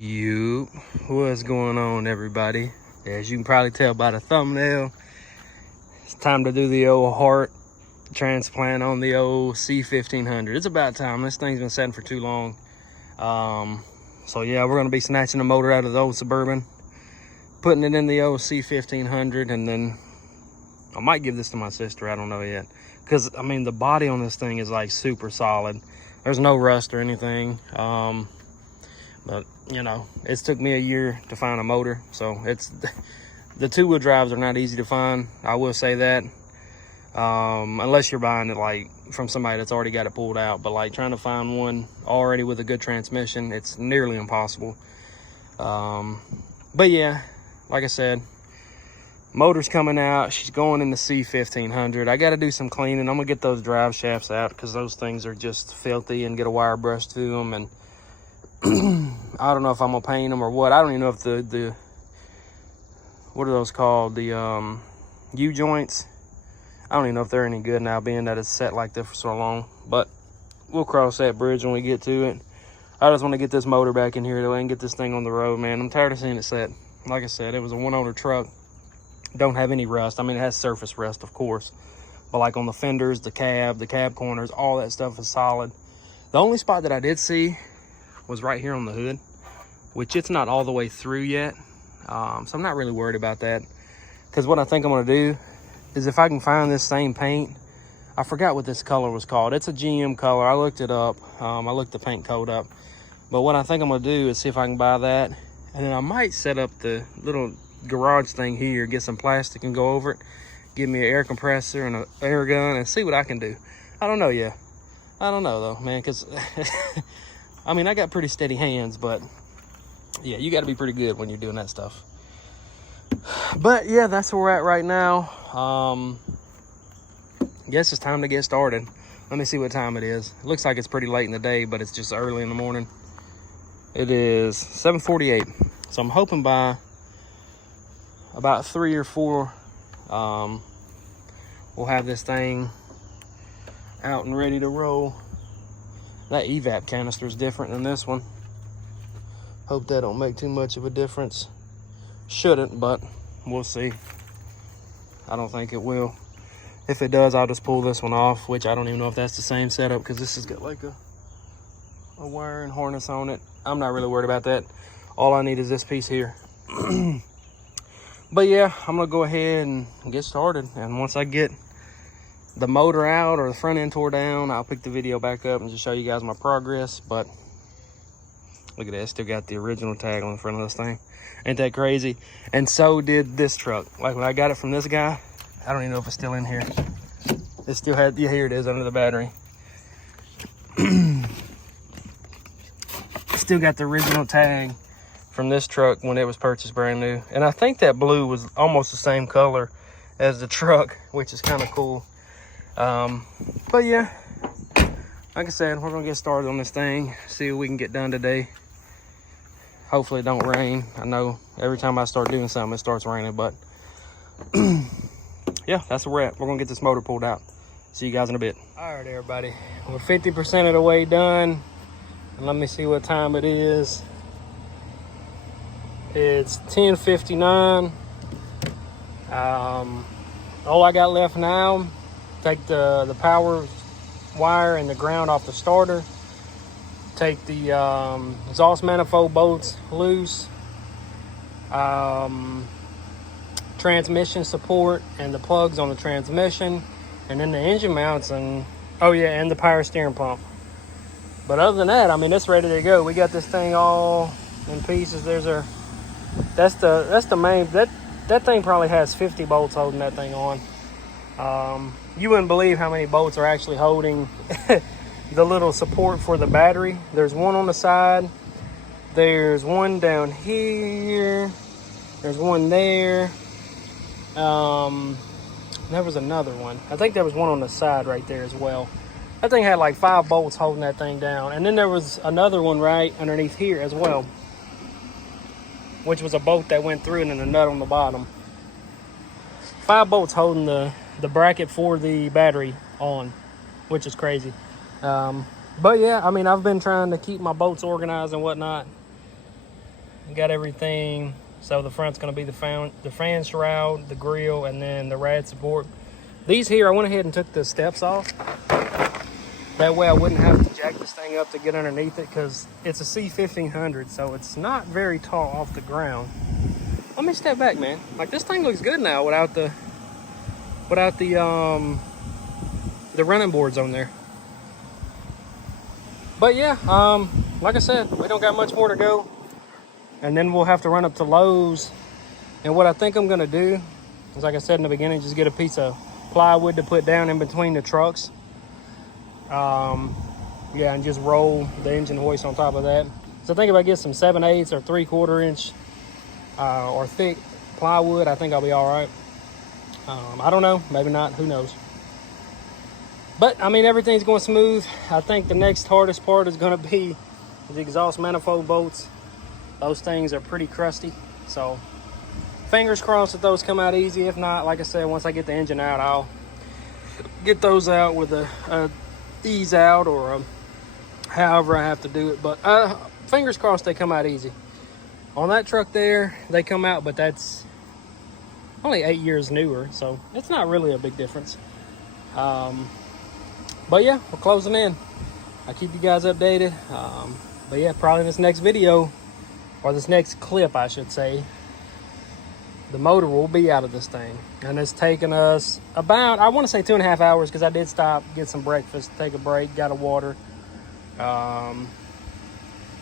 You, what's going on, everybody? As you can probably tell by the thumbnail, it's time to do the old heart transplant on the old C1500. It's about time. This thing's been sitting for too long. So yeah, we're gonna be snatching the motor out of the old Suburban, putting it in the old C1500, and then I might give this to my sister. I don't know yet, because I mean the body on this thing is like super solid. There's no rust or anything. But you know, it's took me a year to find a motor, so it's the two-wheel drives are not easy to find, I will say that. Unless you're buying it like from somebody that's already got it pulled out, but like trying to find one already with a good transmission, it's nearly impossible. But yeah, like I said, motor's coming out. She's going in the C1500. I got to do some cleaning. I'm gonna get those drive shafts out because those things are just filthy, and get a wire brush to them. And I don't know if I'm gonna paint them or what. I don't even know if the what are those called, the U-joints, I don't even know if they're any good now, being that it's set like this for so long. But we'll cross that bridge when we get to it. I just want to get this motor back in here though and get this thing on the road, man. I'm tired of seeing it set. Like I said, it was a one-owner truck. Don't have any rust. I mean, it has surface rust, of course, but like on the fenders, the cab corners, all that stuff is solid. The only spot that I did see was right here on the hood, which it's not all the way through yet. So I'm not really worried about that, because what I think I'm gonna do is, if I can find this same paint, I forgot what this color was called. It's a GM color. I looked it up. I looked the paint code up. But what I think I'm gonna do is see if I can buy that, and then I might set up the little garage thing here, get some plastic and go over it, give me an air compressor and an air gun, and see what I can do. I don't know yet. I don't know though, man, because I mean, I got pretty steady hands, but yeah, you got to be pretty good when you're doing that stuff. But yeah, that's where we're at right now. Guess it's time to get started. Let me see what time it is. It looks like it's pretty late in the day, but it's just early in the morning. It is 7:48. So I'm hoping by about 3 or 4, we'll have this thing out and ready to roll. That evap canister is different than this one. Hope that don't make too much of a difference. Shouldn't, but we'll see. I don't think it will. If it does, I'll just pull this one off, which I don't even know if that's the same setup, because this has got like a wiring harness on it. I'm not really worried about that. All I need is this piece here. But yeah, I'm gonna go ahead and get started, and once I get the motor out or the front end tore down, I'll pick the video back up and just show you guys my progress. But look at that, still got the original tag on the front of this thing. Ain't that crazy? And so did this truck. Like when I got it from this guy, I don't even know if it's still in here. It still had, yeah, here it is under the battery. Still got the original tag from this truck when it was purchased brand new. And I think that blue was almost the same color as the truck, which is kind of cool. But yeah, like I said, we're gonna get started on this thing, see what we can get done today. Hopefully it don't rain. I know every time I start doing something, it starts raining, but yeah, that's where we're at. We're gonna get this motor pulled out. See you guys in a bit. All right, everybody, we're 50% of the way done. And let me see what time it is. It's 10:59. All I got left now, take the power wire and the ground off the starter, take the exhaust manifold bolts loose, transmission support and the plugs on the transmission, and then the engine mounts, and oh yeah, and the power steering pump. But other than that, I mean, it's ready to go. We got this thing all in pieces. There's our, that's the main, that thing probably has 50 bolts holding that thing on. You wouldn't believe how many bolts are actually holding the little support for the battery. There's one on the side, there's one down here, there's one there. There was another one. I think there was one on the side right there as well. That thing had like 5 bolts holding that thing down. And then there was another one right underneath here as well, which was a bolt that went through and then a nut on the bottom. 5 bolts holding the bracket for the battery on, which is crazy. But yeah, I mean, I've been trying to keep my bolts organized and whatnot. got everything. So the front's going to be the fan shroud, the grill, and then the rad support. These here, I went ahead and took the steps off. That way I wouldn't have to jack this thing up to get underneath it, because it's a C1500, so it's not very tall off the ground. Let me step back, man. Like, this thing looks good now without the running boards on there. But yeah, like I said, we don't got much more to go. And then we'll have to run up to Lowe's. And what I think I'm gonna do is, like I said in the beginning, just get a piece of plywood to put down in between the trucks. Yeah, and just roll the engine hoist on top of that. So I think if I get some 7/8 or 3/4 inch or thick plywood, I think I'll be all right. I don't know, maybe not, who knows. But I mean, everything's going smooth. I think the next hardest part is going to be the exhaust manifold bolts. Those things are pretty crusty, so fingers crossed that those come out easy. If not, like I said, once I get the engine out, I'll get those out with a ease out, or however I have to do it. But fingers crossed they come out easy. On that truck there, they come out, but that's only 8 years newer, so it's not really a big difference. But yeah, we're closing in. I'll keep you guys updated. But yeah, probably this next video, or this next clip, I should say, the motor will be out of this thing. And it's taken us about, I want to say 2.5 hours, because I did stop, get some breakfast, take a break, got a water.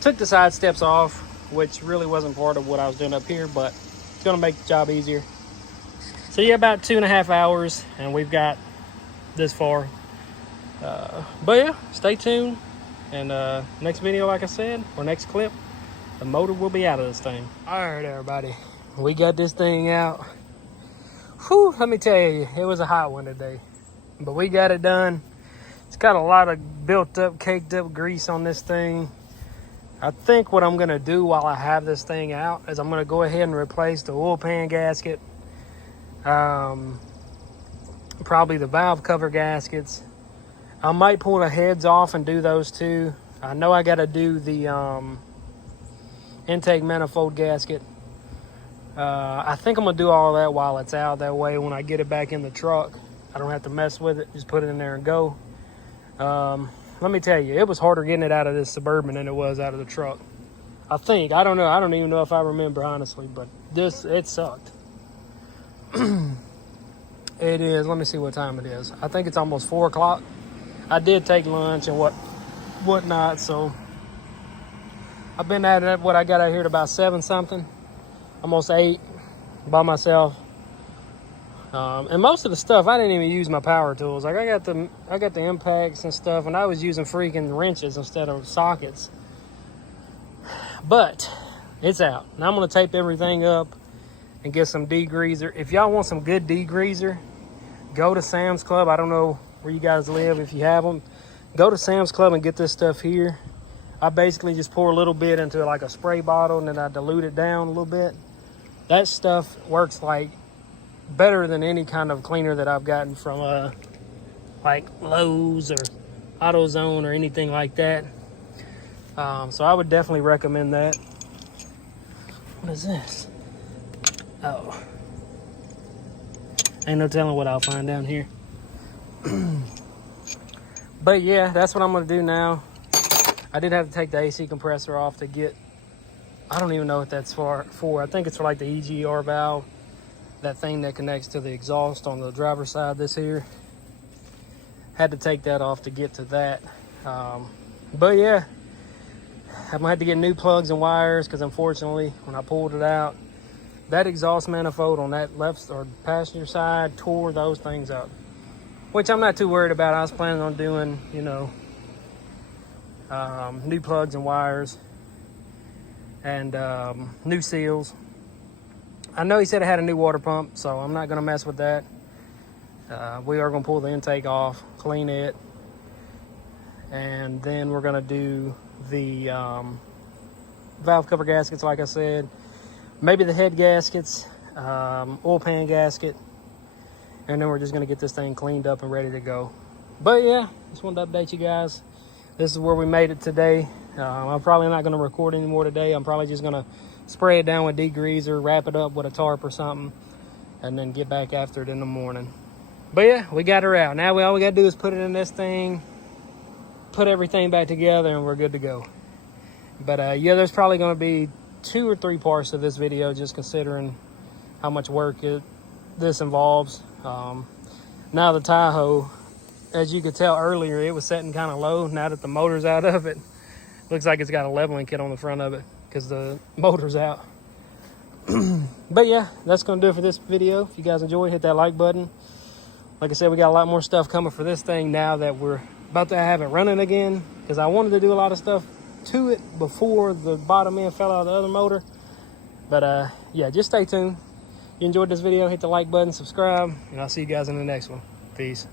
Took the side steps off, which really wasn't part of what I was doing up here, but it's going to make the job easier. So yeah, about 2.5 hours, and we've got this far. But yeah, stay tuned. And next video, like I said, or next clip, the motor will be out of this thing. All right, everybody, we got this thing out. Whew, let me tell you, it was a hot one today, but we got it done. It's got a lot of built up, caked up grease on this thing. I think what I'm gonna do while I have this thing out is I'm gonna go ahead and replace the oil pan gasket, probably the valve cover gaskets. I might pull the heads off and do those too. I know I gotta do the intake manifold gasket. I think I'm gonna do all that while it's out. That way when I get it back in the truck, I don't have to mess with it. Just put it in there and go. Let me tell you, it was harder getting it out of this Suburban than it was out of the truck. I think. I don't know. I don't even know if I remember, honestly, but it sucked. It is. Let me see what time it is. I think it's almost 4 o'clock. I did take lunch and whatnot, so I've been at it. What I got out here at about 7 something, almost 8, by myself. And most of the stuff I didn't even use my power tools. Like I got the impacts and stuff, and I was using freaking wrenches instead of sockets. But it's out. Now I'm gonna tape everything up and get some degreaser. If y'all want some good degreaser, go to Sam's Club. I don't know where you guys live. If you have them, go to Sam's Club and get this stuff here. I basically just pour a little bit into like a spray bottle, and then I dilute it down a little bit. That stuff works like better than any kind of cleaner that I've gotten from like Lowe's or AutoZone or anything like that. So I would definitely recommend that. What is this? Oh, ain't no telling what I'll find down here. But yeah, that's what I'm gonna do now. I did have to take the AC compressor off to get, I don't even know what that's for. I think it's for like the EGR valve, that thing that connects to the exhaust on the driver's side. This here, had to take that off to get to that. But yeah, I'm gonna have to get new plugs and wires, because unfortunately when I pulled it out, that exhaust manifold on that left or passenger side tore those things up, which I'm not too worried about. I was planning on doing, you know, new plugs and wires and new seals. I know he said it had a new water pump, so I'm not going to mess with that. We are going to pull the intake off, clean it, and then we're going to do the valve cover gaskets, like I said. Maybe the head gaskets, oil pan gasket, and then we're just going to get this thing cleaned up and ready to go. But yeah, just wanted to update you guys. This is where we made it today. I'm probably not going to record anymore today. I'm probably just going to spray it down with degreaser, wrap it up with a tarp or something, and then get back after it in the morning. But yeah, we got her out. Now all we gotta do is put it in this thing, put everything back together, and we're good to go. But yeah, there's probably gonna be 2 or 3 parts of this video, just considering how much work this involves. Now the Tahoe, as you could tell earlier, it was setting kind of low. Now that the motor's out of it, looks like it's got a leveling kit on the front of it because the motor's out. But yeah, that's gonna do it for this video. If you guys enjoyed, hit that like button. Like I said, we got a lot more stuff coming for this thing now that we're about to have it running again, because I wanted to do a lot of stuff to it before the bottom end fell out of the other motor. But yeah, just stay tuned. If you enjoyed this video, hit the like button, subscribe, and I'll see you guys in the next one. Peace.